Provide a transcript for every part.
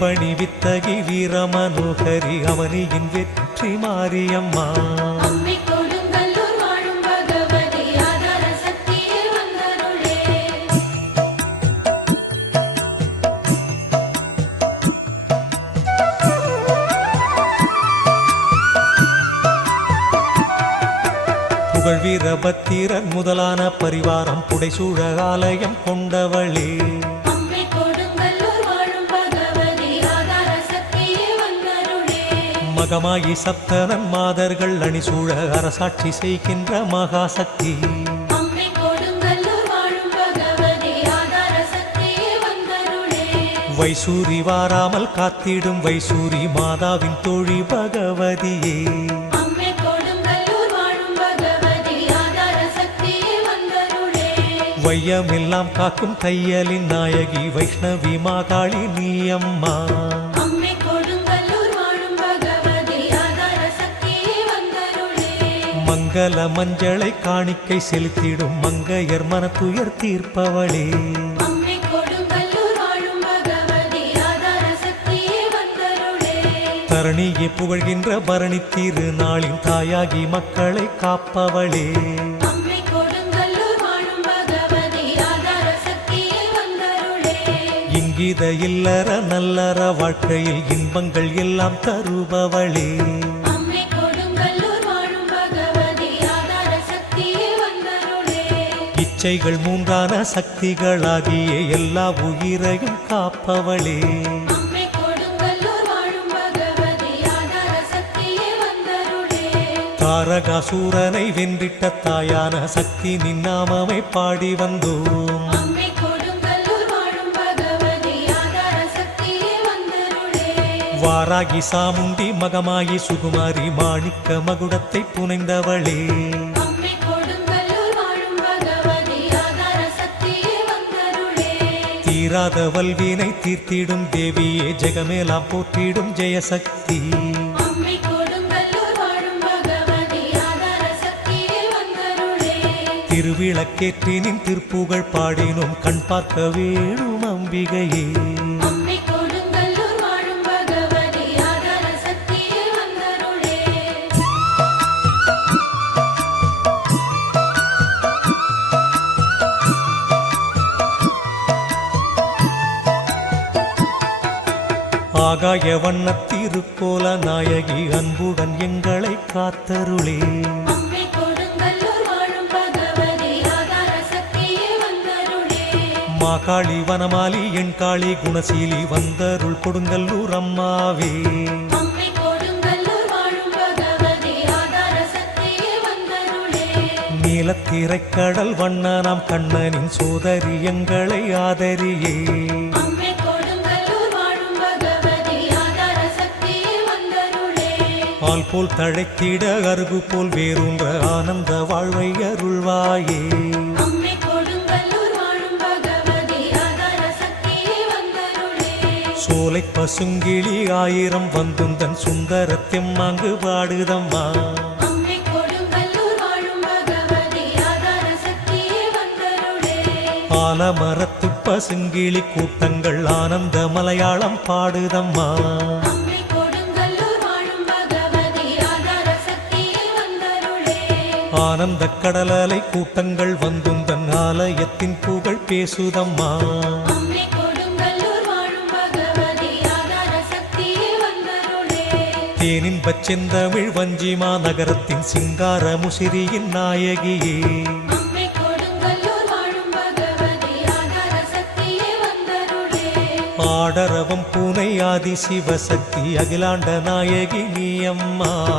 வேம்பணி வித்தகி வீரமனோகரி அவனியின் வெற்றி மாரியம்மா. புகழ் வீரபத்திரன் முதலான பரிவாரம் புடைசூழ ஆலயம் கொண்டவளே. மகமாயி சப்தனன் மாதர்கள் அணிசூழ அரசாட்சி செய்கின்ற மகாசக்தி. வைசூரி வாராமல் காத்திடும் வைசூரி மாதாவின் தோழி பகவதியே. வையமெல்லாம் காக்கும் தையலின் நாயகி வைஷ்ணவி மாகாளி அம்மை மங்கள மஞ்சளை காணிக்கை செலுத்திடும் மங்கையர் மனத்துயர் தீர்ப்பவளே. தரணியை புகழ்கின்ற பரணி திருநாளின் தாயாகி மக்களை காப்பவளே. இங்கித இல்லற நல்லற வாழ்க்கையில் இன்பங்கள் எல்லாம் தருபவளே. இச்சைகள் மூன்றான சக்திகளாகிய எல்லா உயிரையும் காப்பவளே. தாரகாசூரனை வென்றிட்ட தாயான சக்தி நின்னாமமை பாடி வந்தோம். வாராகி சாமுண்டி மகமாயி சுகுமாரி மாணிக்க மகுடத்தை புனைந்தவளே. தீராத வல்வினை தீர்த்திடும் தேவியே ஜெகமேலாம் போற்றிடும் ஜெயசக்தி. திருவிளக்கேற்றினின் திருப்புகழ் பாடினோம் கண் பார்க்க வேணும் அம்பிகையே. ஆகாய வண்ணத்திருக்கோல நாயகி அன்புடன் எங்களை காத்தருளே. மாகாளி வனமாலி என் காளி குணசீலி வந்தருள் கொடுங்கல்லூர் அம்மாவே. நீலத்திரைக்கடல் வண்ணனாம் கண்ணனின் சோதரி எங்களை ஆதரியே. ஆள் போல் தழைத்திட அருகு போல் வேறூன்ற ஆனந்த வாழ்வை அருள்வாயே. சோலை பசுங்கிளி ஆயிரம் வந்துந்தன் சுந்தர தெம்மாங்கு பாடுதம்மா. ஆலமரத்து பசுங்கிளி கூட்டங்கள் ஆனந்த மலையாளம் பாடுதம்மா. ஆனந்த கடலலை கூட்டங்கள் வந்துந்தன் ஆலயத்தின் புகழ் பேசுதம்மா. தேனின் பச்செந்தமிழ் வஞ்சிமா நகரத்தின் சிங்கார முசிறியின் நாயகியே. ஆடரவம் பூனை ஆதி சிவசக்தி அகிலாண்ட நாயகி நீ அம்மா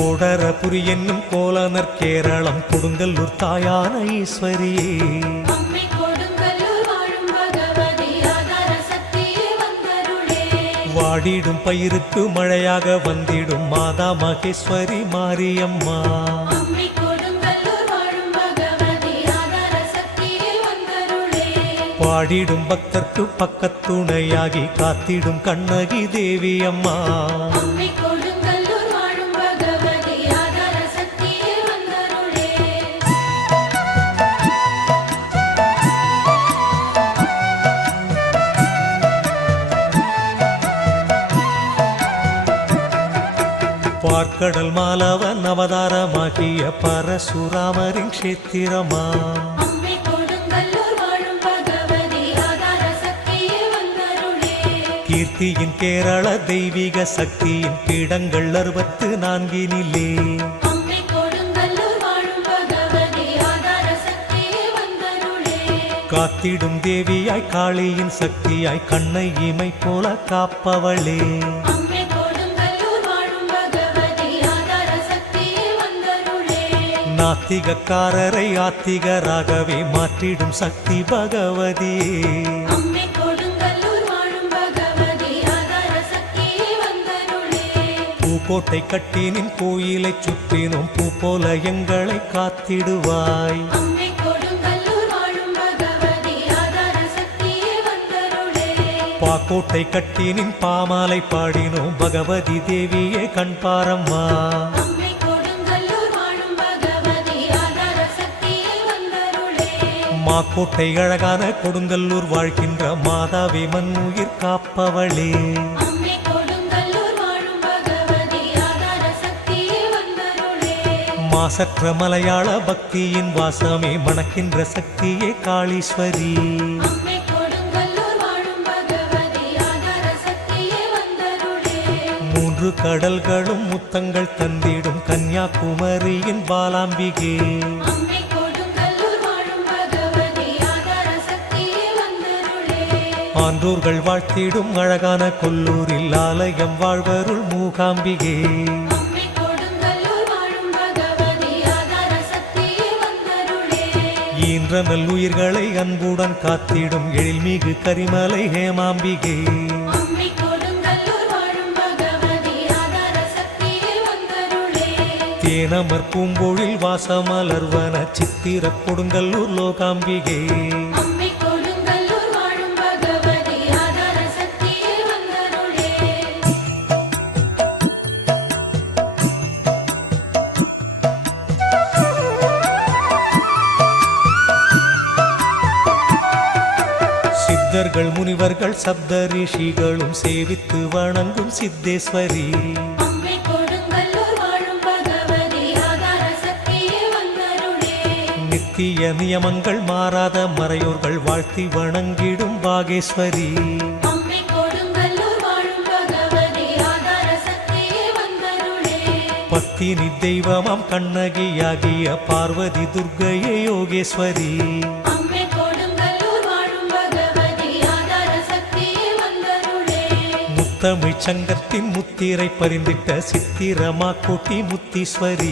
கோடரபுரி என்னும் கோலனர் கேரளம் கொடுங்கல்லூர் தாயான ஈஸ்வரியே. வாடிடும் பயிருக்கு மழையாக வந்திடும் மாதா மகேஸ்வரி மாரியம்மா. பாடிடும் பக்தர்க்கு பக்கத்துணையாகி காத்திடும் கண்ணகி தேவி அம்மா பார்க்கடல் மாலவன் அவதாரமாகிய பரசுராமரின் வந்தருளே. கீர்த்தியின் கேரள தெய்வீக சக்தியின் பீடங்கள் அறுபத்து நான்கினிலே. காத்திடும் தேவியாய் காளியின் சக்தியாய் கண்ணை இமை போல காப்பவளே. நாத்திகக்காரரை ஆத்திகராகவே மாற்றிடும் சக்தி பகவதி. பூக்கோட்டை கட்டினின் கோயிலைச் சுற்றினும் பூ போல எங்களை காத்திடுவாய். பாக்கோட்டை கட்டினின் பாமாலை பாடினோம் பகவதி தேவியே கண்பாரம்மா மாக்கோட்டை அழகான கொடுங்கல்லூர் வாழ்கின்ற மாதாவி காப்பவளே. ஆதார சக்தியே வந்தருளே. மாசற்ற மலையாள பக்தியின் வாசமே மணக்கின்ற சக்தியே காளீஸ்வரி. மூன்று கடல்களும் முத்தங்கள் தந்திடும் கன்னியாகுமரியின் பாலாம்பிகே ஆன்றோர்கள் வாழ்த்திடும் அழகான கொல்லூரில் ஆலயம் வாழ்வருள் மூகாம்பிகே. ஈன்ற நல்லுயிர்களை அன்புடன் காத்திடும் எழில்மிகு கரிமலை ஹேமாம்பிகே. தேனமர் பூம்பொழில் வாசமலர்வன சித்திர கொடுங்கல்லூர் லோகாம்பிகே. சித்தர்கள் முனிவர்கள் சப்த ரிஷிகளும் சேவித்து வணங்கும் சித்தேஸ்வரி. நித்திய நியமங்கள் மாறாத மறையோர்கள் வாழ்த்தி வணங்கிடும் பாகேஸ்வரி. பத்தினி தெய்வமாம் கண்ணகியாகிய பார்வதி துர்க்கையே யோகேஸ்வரி. முத்தமிழ் சங்கத்தின் முத்திரை பரிந்திட்ட சித்திரமா கோட்டி முத்தீஸ்வரி.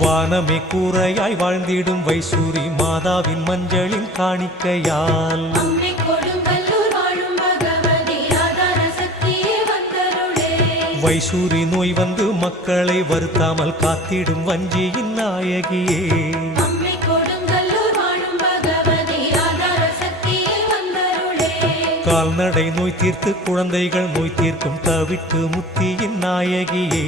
வானமே கூரையாய் வாழ்ந்திடும் வைசூரி மாதாவின் மஞ்சளின் காணிக்கையால். வைசூரி நோய் வந்து மக்களை வருத்தாமல் காத்திடும் வஞ்சியின் நாயகியே. கால்நடை நோய் தீர்த்து குழந்தைகள் நோய் தீர்க்கும் தவிட்டு முத்தியின் நாயகியே.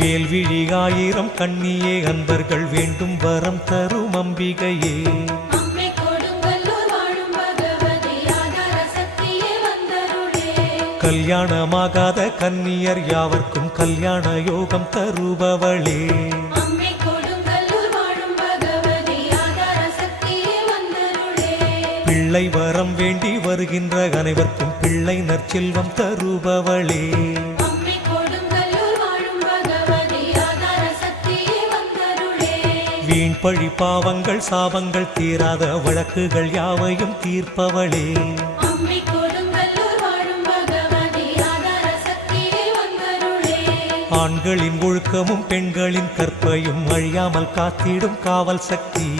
வேல்விழி ஆயிரம் கண்ணியே அன்பர்கள் வேண்டும் வரம் தரும் அம்பிகையே. கல்யாணமாகாத கன்னியர் யாவர்க்கும் கல்யாண யோகம் தருபவளே. பிள்ளை வரம் வேண்டி வருகின்ற அனைவர்க்கும் பிள்ளை நற்செல்வம் தருபவளே. வீண் பழி பாவங்கள் சாபங்கள் தீராத வழக்குகள் யாவையும் தீர்ப்பவளே. ஆண்களின் ஒழுக்கமும் பெண்களின் கற்பையும் அழியாமல் காத்திடும் காவல் சக்தி.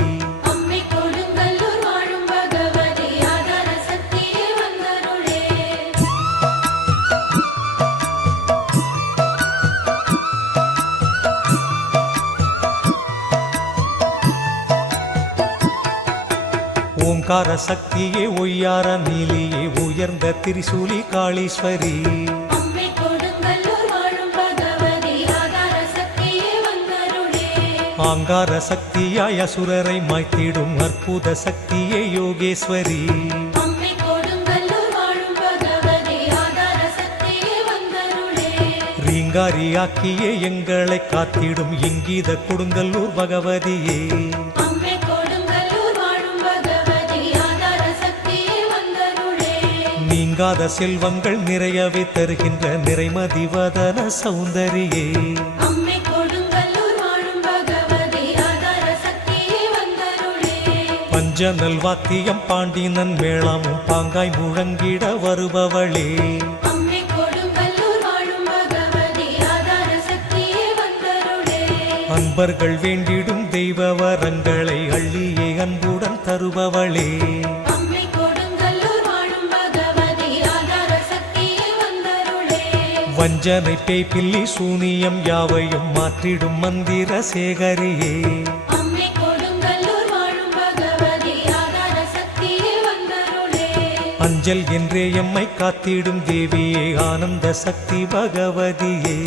ஓங்கார சக்தியே ஒய்யார நீலியே உயர்ந்த திரிசூலி காளீஸ்வரி. ஆங்கார சக்தியாய் அசுரரை மாய்த்திடும் அற்புத சக்தியே யோகேஸ்வரி. ரீங்காரியாக்கியே எங்களை காத்திடும் இங்கீத கொடுங்கல்லூர் பகவதியே. நீங்காத செல்வங்கள் நிறையவே தருகின்ற சௌந்தரியே. ஆதார சக்தியே வந்தருளே. பஞ்சநல் வாத்தியம் பாண்டினன் மேளமும் பாங்காய் முழங்கிட வருபவளே. அன்பர்கள் வேண்டிடும் தெய்வ வரங்களை அள்ளியே அன்புடன் தருபவளே. வஞ்சனை பேய் பில்லி சூனியம் யாவையும் மாற்றிடும் மந்திர சேகரியே. அஞ்சல் என்றே எம்மை காத்திடும் தேவியே ஆனந்த சக்தி பகவதியே.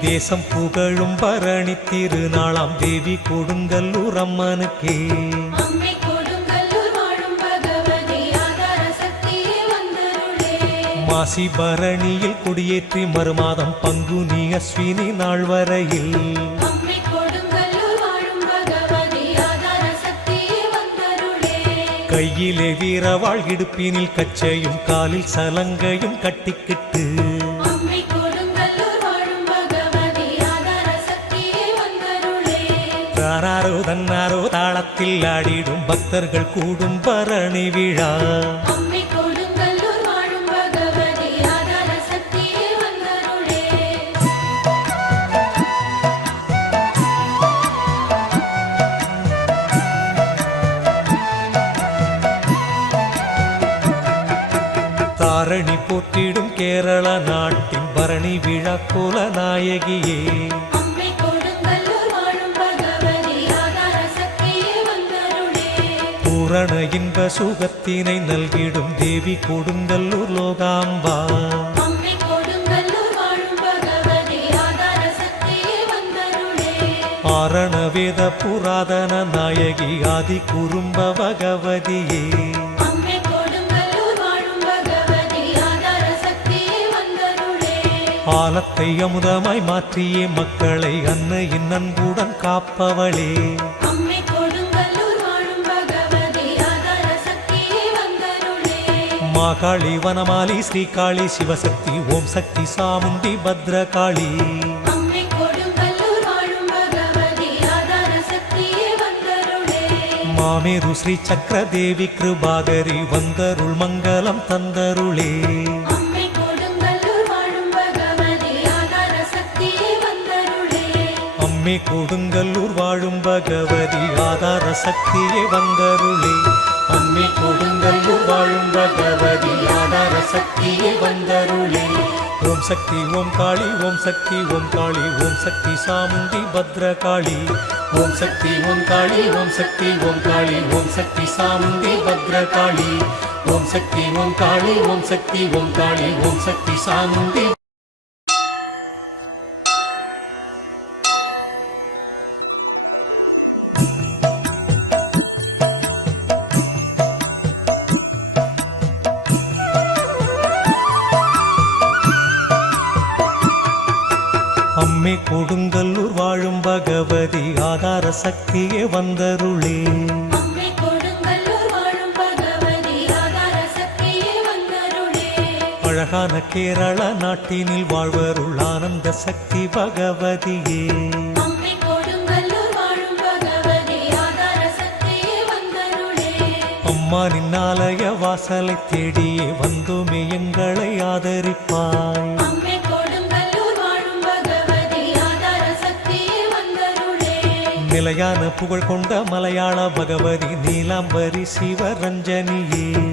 தேசம் புகழும் பரணி திருநாளாம் தேவி கொடுங்கல்லூர் அம்மனுக்கே. மாசி பரணியில் குடியேற்றி மறுமாதம் பங்குனி அஸ்வினி நாள் வரையில் கையிலே வீரவாள் இடுப்பினில் கச்சையும் காலில் சலங்கையும் கட்டிக்கிட்டு. தாராரோ தன்னாரோ தாளத்தில் ஆடிடும் பக்தர்கள் கூடும் பரணி விழா. கேரள நாட்டின் பரணி விழா கோல நாயகியே பூரண இன்ப சுகத்தினை நல்கிடும் தேவி கொடுங்கல்லூர் லோகாம்பா. ஆரண வேத புராதன நாயகி ஆதி குறும்ப பகவதியே. ஆலத்தை அமுதமாய் மாற்றியே மக்களை அன்னையின் அன்புடன் காப்பவளே. மாகாளி வனமாலி ஸ்ரீகாளி சிவசக்தி ஓம் சக்தி சாமுண்டி பத்ரகாளி. மாமேரு ஸ்ரீ சக்கர தேவி கிருபாகரி வந்தருள் மங்களம் தந்தருளே. அம்மே கொடுங்கல்லூர் வாழும் பகவதி ஆதார சக்தியே வந்தருளே. அம்மே கொடுங்கல்லூர் வாழும் பகவதி ஆதார சக்தியே வந்தருளே. ஓம் சக்தி ஓம் காளி ஓம் சக்தி ஓம் காளி ஓம் சக்தி சாமுண்டி பத்ரகாளி. ஓம் சக்தி ஓம் காளி ஓம் சக்தி ஓம் காளி ஓம் சக்தி சாமுண்டி பத்ரகாளி. ஓம் சக்தி ஓம் காளி ஓம் சக்தி ஓம் காளி ஓம் சக்தி சாமுண்டி கொடுங்கல்லூர் வாழும் பகவதி ஆதார சக்தியே வந்தருளே. அழகான கேரள நாட்டினில் வாழ்வருள் ஆனந்த சக்தி பகவதியே. அம்மை ஆலய வாசலை தேடியே வந்தோமே எங்களை ஆதரிப்பாய். நிலையான புகழ் கொண்ட மலையாள பகவதி நீலாம்பரி சிவரஞ்சனியே.